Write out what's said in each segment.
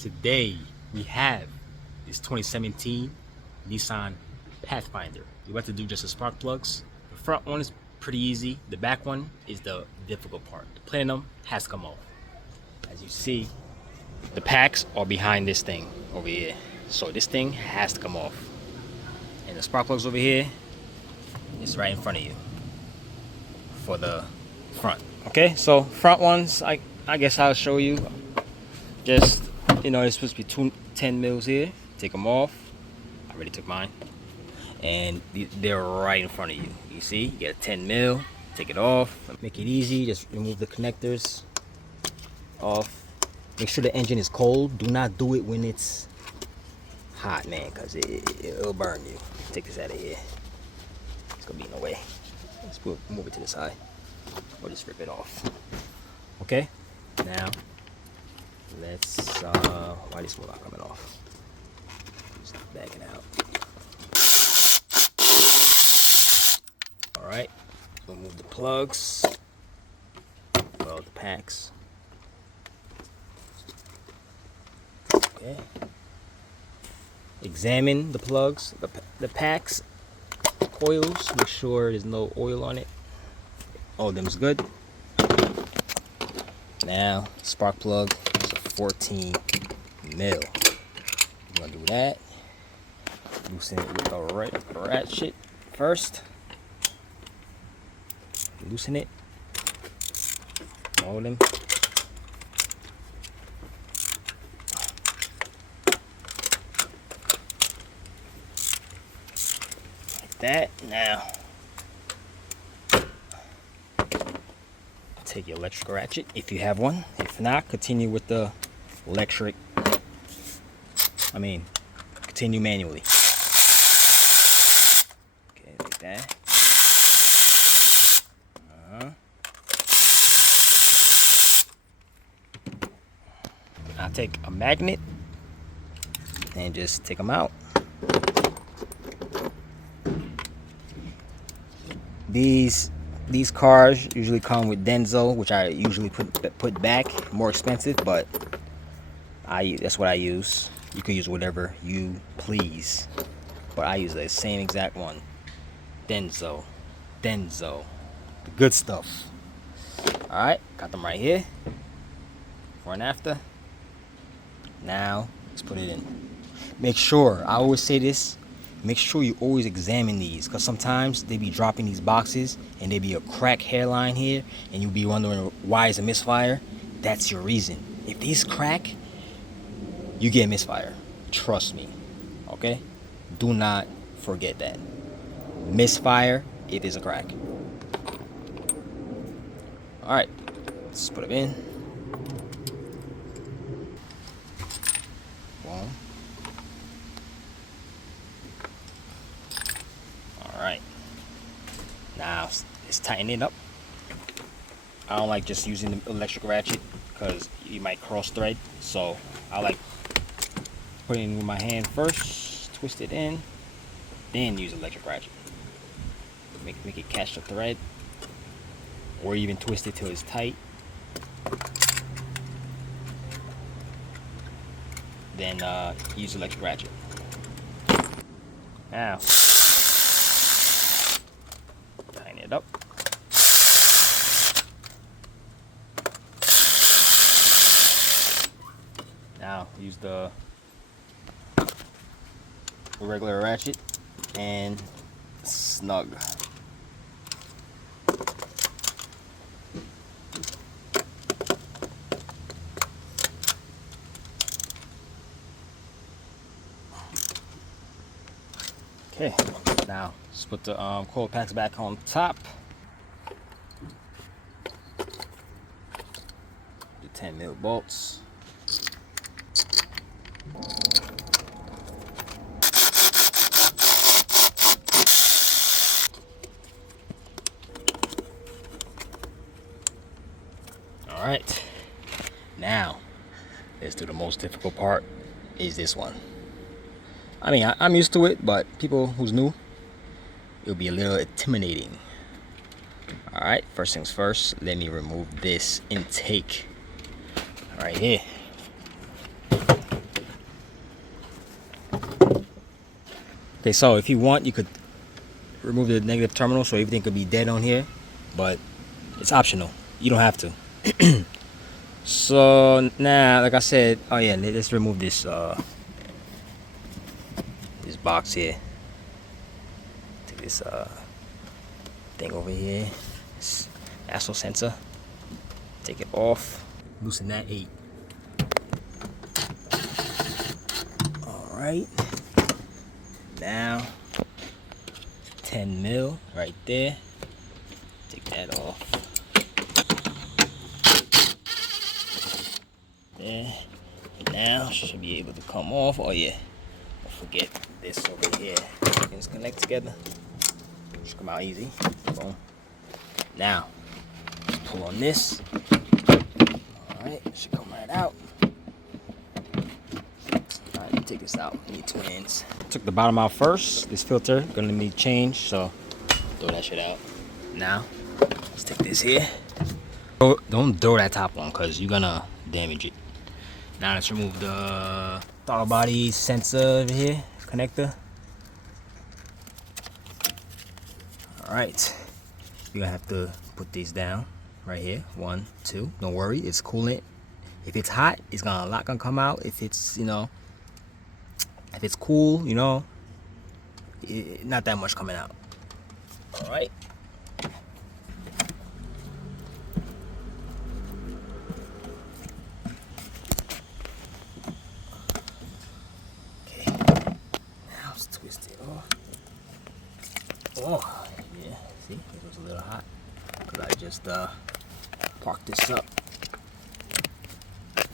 Today we have this 2017 Nissan Pathfinder. We're about to do just the spark plugs. The front one is pretty easy. The back one is the difficult part. The plenum has to come off. As you see, the packs are behind this thing over here. So this thing has to come off. And the spark plugs over here is right in front of you for the front. Okay, so front ones, I guess I'll show you. Just, you know, it's supposed to be 10 mils here. Take them off. I already took mine. And they're right in front of you. You see, you get a 10 mil. Take it off. Make it easy. Just remove the connectors off. Make sure the engine is cold. Do not do it when it's hot, man, because it'll burn you. Take this out of here. It's gonna be in the way. Let's move it to the side, or just rip it off. Okay. Now let's why this will not coming off? Just backing out. All right. We'll move the plugs. Well, the packs. Okay. Examine the plugs, the packs, coils. Make sure there's no oil on it. All of them's good. Now, spark plug is a 14 mil. You're gonna do that. Loosen it with the ratchet first. Loosen it. All of them. That. Now take your electric ratchet if you have one. If not, continue with the electric. Continue manually. Okay, like that. I'll take a magnet and just take them out. These cars usually come with Denso, which I usually put back. More expensive, but that's what I use. You can use whatever you please, but I use the same exact one. Denso, the good stuff. All right, got them right here. Before and after. Now let's put it in. Make sure, I always say this. Make sure you always examine these, because sometimes they be dropping these boxes and there be a crack hairline here and you'll be wondering why is a misfire. That's your reason. If these crack, you get misfire. Trust me. Okay? Do not forget that. Misfire if there's a crack. Alright, let's put it in. Boom. Alright, now let's tighten it up. I don't like just using the electric ratchet because you might cross thread, so I like putting it in with my hand first, twist it in, then use electric ratchet. Make it catch the thread, or even twist it till it's tight. Then use electric ratchet. Now it up. Now use the regular ratchet and snug. Okay, now let's put the coil packs back on top. The 10 mil bolts. All right, now let's do the most difficult part. Is this one. I'm used to it, but people who's new, it'll be a little intimidating. All right, first things first, let me remove this intake right here. Okay, so if you want, you could remove the negative terminal so everything could be dead on here, but it's optional. You don't have to. So now, like I said, oh yeah, let's remove this this box here. Take this thing over here, this ASO sensor. Take it off. Loosen that 8. All right. Now 10 mil right there. Take that off. There. Now should be able to come off. Oh yeah. Don't forget this over here. Just connect together. Should come out easy. Boom. Now pull on this. All right. Should come right out. All right. Take this out. Need 2 ends. Took the bottom out first. This filter gonna need change, so throw that shit out. Now let's take this here. Don't throw that top on, cause you're gonna damage it. Now let's remove the throttle body sensor over here, connector. All right, you're gonna have to put these down right here. 1, 2. Don't worry, it's coolant. If it's hot, it's gonna a lot gonna come out. If it's, you know, if it's cool, you know, not that much coming out. All right. Okay. Now let's twist it off. Oh, yeah. See, it was a little hot because I just parked this up.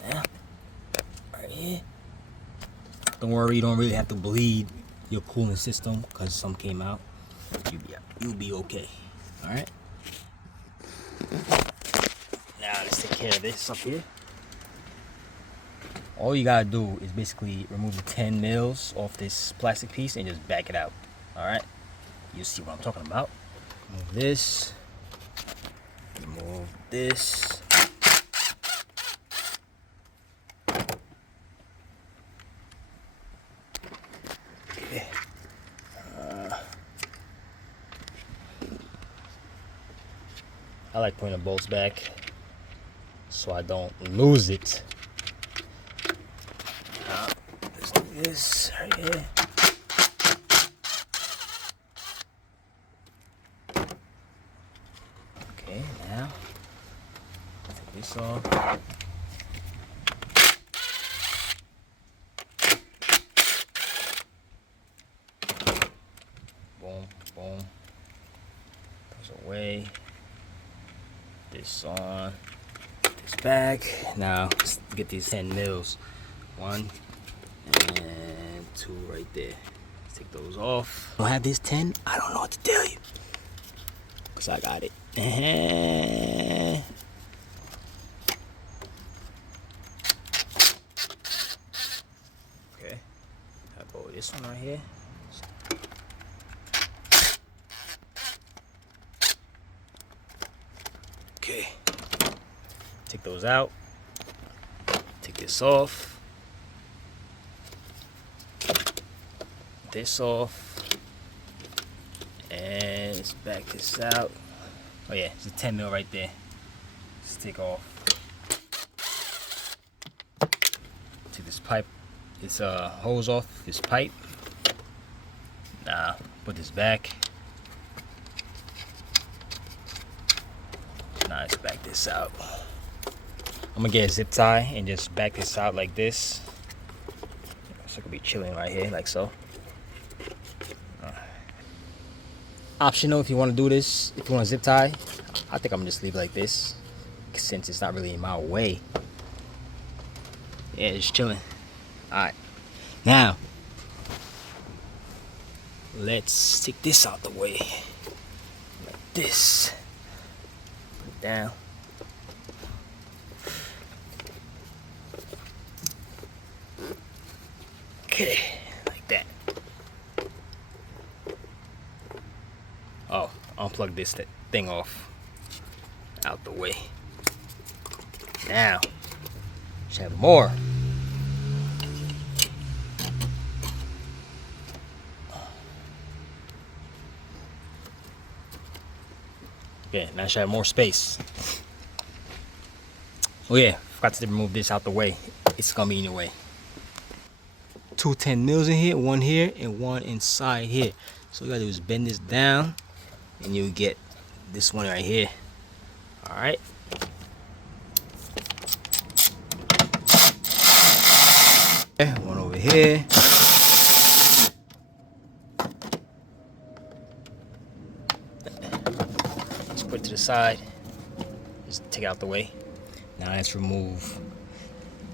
Now, right here. Don't worry, you don't really have to bleed your cooling system because some came out. You'll be okay. All right. Now let's take care of this up here. All you gotta do is basically remove the 10 mils off this plastic piece and just back it out. All right. You see what I'm talking about. Remove this. Remove this. Okay. I like putting the bolts back so I don't lose it. Now, let's do this right here. Okay, now take this off. Boom, boom. Goes away. This on. This back. Now let's get these 10 mils. 1 and 2 right there. Let's take those off. Don't have this 10. I don't know what to tell you. Cause I got it. Okay. I'll go with this one right here. Okay. Take those out. Take this off. This off. And let's back this out. Oh yeah, it's a 10 mil right there. Just take off. Take this pipe, this hose off this pipe. Now put this back. Now let's back this out. I'm gonna get a zip tie and just back this out like this. So it could be chilling right here, like so. Optional if you want to do this. If you want a zip tie, I think I'm gonna just leave it like this since it's not really in my way. Yeah, just chilling. Alright. Now, let's take this out the way. Like this. Put it down. Okay, like that. Oh, unplug this thing off. Out the way. Now, should have more. Okay, now I should have more space. Oh yeah, forgot to remove this out the way. It's gonna be in your way. Two 10 mils in here, one here, and one inside here. So what you gotta do is bend this down, and you get this one right here. All right. One over here. Let's put it to the side. Just take it out the way. Now let's remove.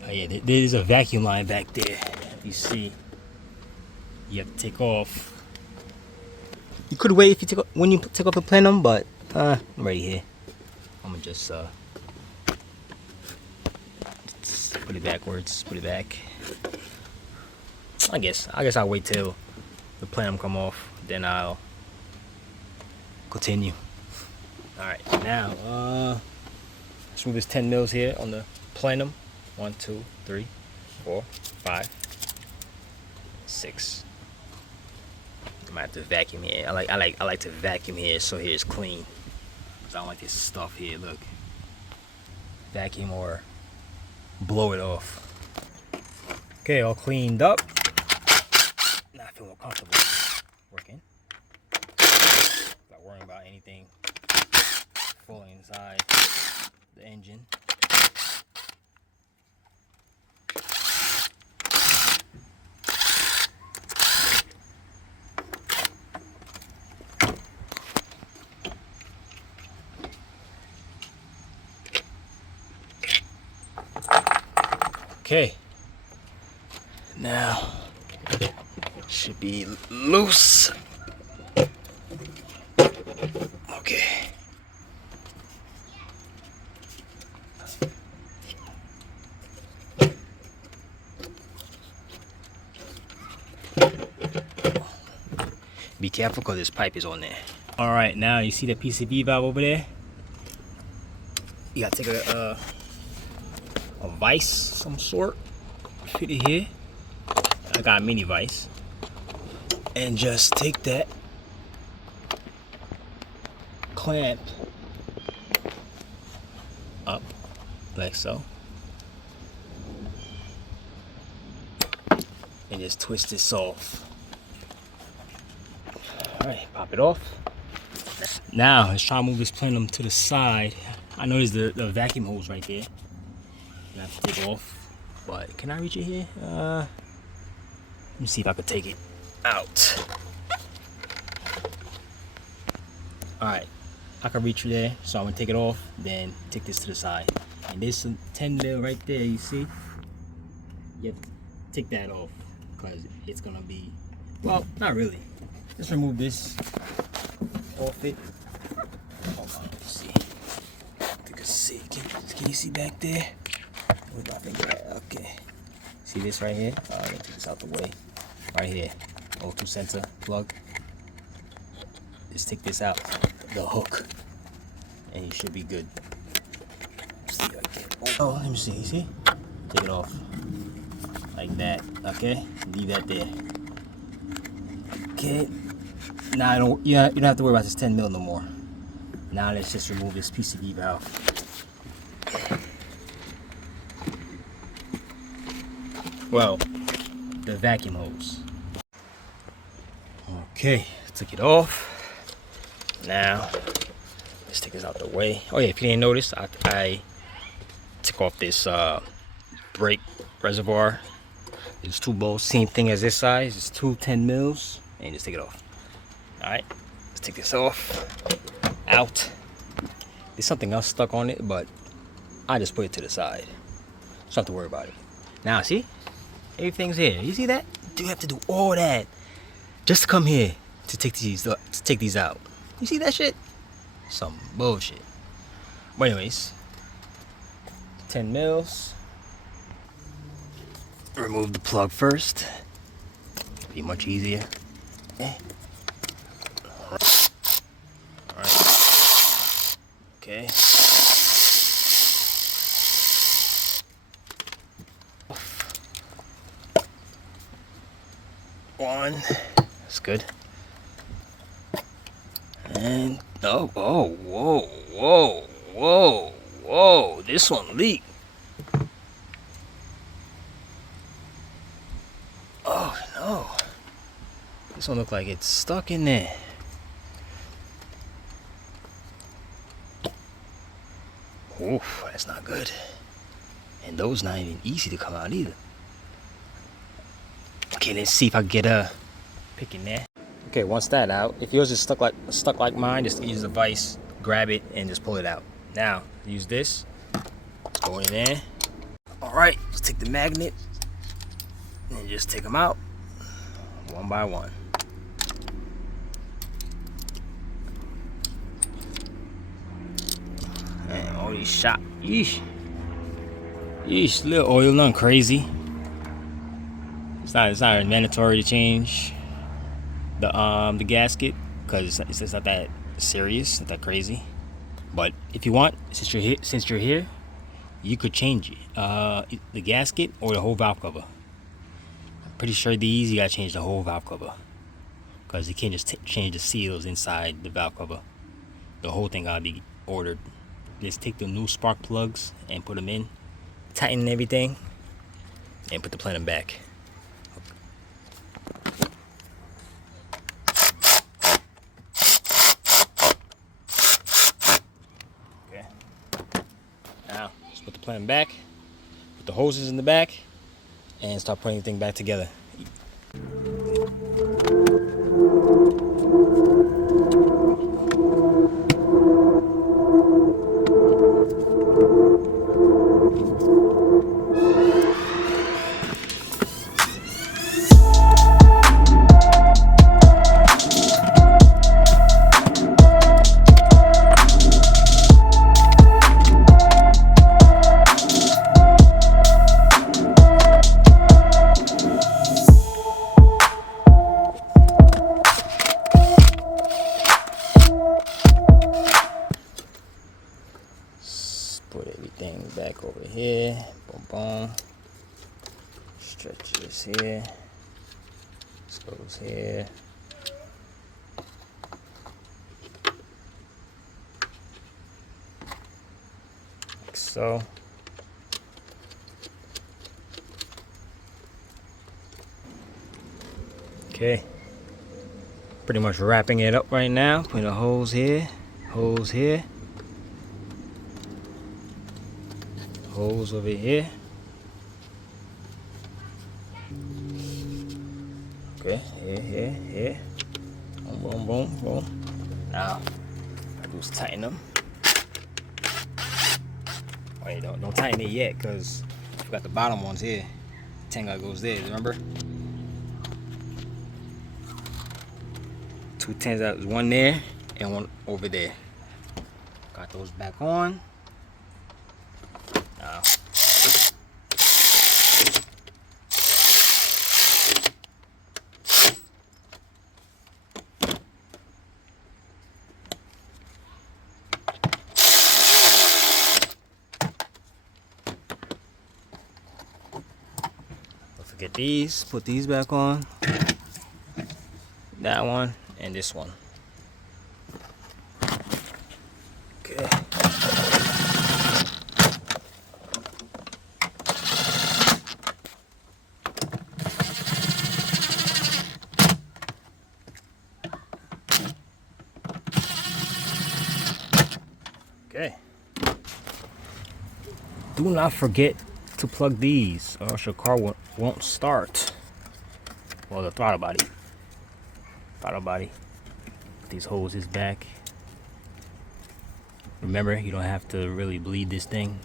Oh yeah, there's a vacuum line back there. You see, you have to take off. You could wait if you when you take off the plenum, but I'm right here. I'm gonna just put it backwards. Put it back. I guess I'll wait till the plenum come off, then I'll continue. All right, now let's move this 10 mils here on the plenum. 1, 2, 3, 4, 5, 6. I might have to vacuum here. I like to vacuum here so here it's clean. Cause I don't like this stuff here. Look, vacuum or blow it off. Okay, all cleaned up. Now I feel more comfortable working. Not worrying about anything falling inside the engine. Okay, now should be loose. Okay. Be careful because this pipe is on there. All right, now you see the PCV valve over there? You gotta take a vise some sort, fit it here. I got a mini vise, and just take that clamp up like so, and just twist this off. All right, pop it off. Now let's try to move this plenum to the side. I noticed the vacuum hose right there. I have to take it off, but can I reach it here? Let me see if I could take it out. All right, I can reach there, so I'm gonna take it off, then take this to the side. And there's some 10 mil right there, you see? You have to take that off, because it's gonna be, well, not really. Just remove this off it. Hold on, let's see. I think you can see, can you see back there? Where's my finger at? Okay. See this right here? Let me take this out the way. Right here. O2 center plug. Just take this out. The hook. And you should be good. See, oh, let me see. You see? Take it off. Like that. Okay? Leave that there. Okay. Now you don't have to worry about this 10 mil no more. Now let's just remove this PCV valve. Well, the vacuum hose. Okay, took it off. Now, let's take this out the way. Oh yeah, if you didn't notice, I took off this brake reservoir. There's two bolts, same thing as this size. It's two 10 mils, and just take it off. All right, let's take this off. Out. There's something else stuck on it, but I just put it to the side. Don't have to worry about it. Now, see? Everything's here. You see that? You have to do all that just to come here to take these out. You see that shit? Some bullshit. But anyways, 10 mils. Remove the plug first. Be much easier. Okay. All right. Okay. One, that's good. And Oh, oh, whoa, whoa, whoa, whoa. This one leaked. Oh, no. This one look like it's stuck in there. Oof, that's not good. And those not even easy to come out either. Okay, let's see if I can get a pick in there. Okay, once that out, if yours is stuck like mine, just use the vise, grab it, and just pull it out. Now, use this. Go in there. All right, let's take the magnet and just take them out one by one. And all these shot. Yeesh. Yeesh, little oil, nothing crazy. It's not mandatory to change the gasket because it's just not that serious, not that crazy. But if you want, since you're here, you could change it, the gasket or the whole valve cover. I'm pretty sure these you gotta change the whole valve cover because you can't just change the seals inside the valve cover. The whole thing gotta be ordered. Just take the new spark plugs and put them in, tighten everything, and put the plenum back. Okay. Now, just put the plenum back, put the hoses in the back, and start putting everything back together. Put everything back over here. Boom, boom. Stretch this here. This goes here. Like so. Okay. Pretty much wrapping it up right now. Putting a hose here. Hose here. Hose over here. Okay, here. Boom, boom, boom. Now, I do is tighten them. Wait, don't tighten it yet, cause I forgot the bottom ones here. Tango goes there. Remember? 2 10s out. There's one there and one over there. Got those back on. Now, don't forget these. Put these back on. That one and this one. Okay. Okay. Do not forget to plug these or else your car won't start. Well, the throttle body. Put these hoses back. Remember, you don't have to really bleed this thing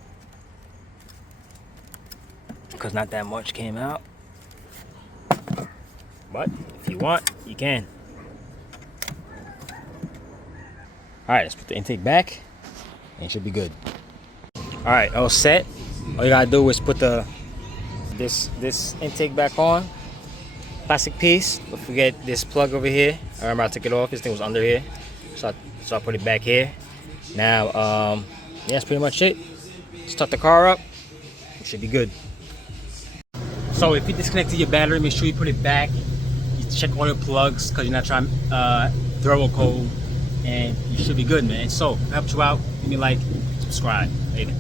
because not that much came out. But if you want, you can. Alright, let's put the intake back and it should be good. Alright, all set. All you gotta do is put this intake back on. Plastic piece. Don't forget this plug over here. I remember I took it off. This thing was under here. So I put it back here. Now, yeah, that's pretty much it. Start the car up. It should be good. So if you disconnected your battery, make sure you put it back. You check all your plugs because you're not trying to throw a cold and you should be good, man. So, if I helped you out, give me a like, subscribe. Later.